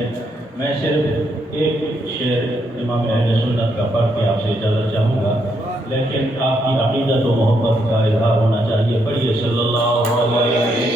मैं सिर्फ एक शेर इमाम अहले सुन्नत का पढ़ के आपसे इजाज़त चाहूँगा, लेकिन आपकी अक़ीदत व मोहब्बत का इज़हार होना चाहिए। पढ़िए सल्लल्लाहु अलैहि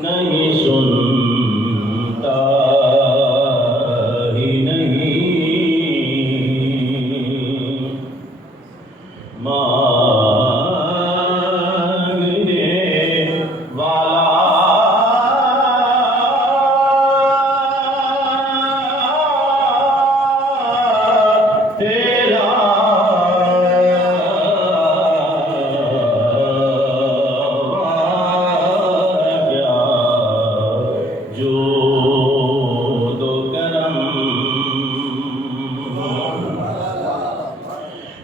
नहीं सुनता ही नहीं मांगने वाला तेरा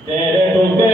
तेरे टुकड़े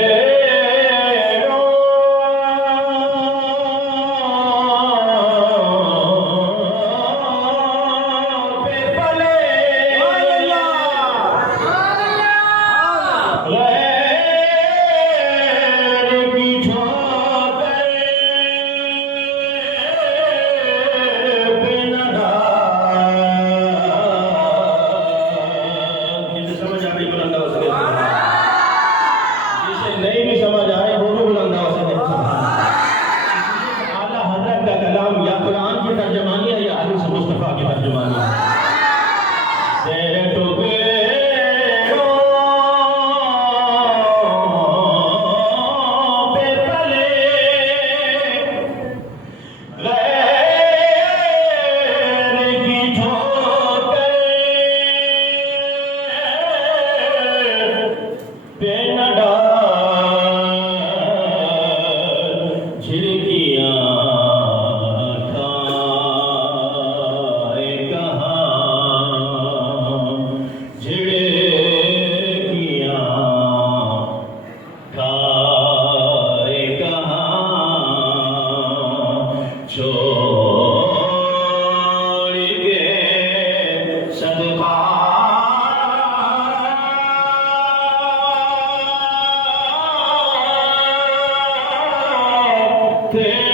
नहीं भी समझ आए वो भी बुलंद आवाज़ से नहीं समझ आला हज़रत का कलाम या कुरान की तर्जुमानी है या हदीस मुस्तफ़ा की तर्जुमानी है। तेरे टुकड़ों पे पले गैर की ठोकर पे न डाल Yeah.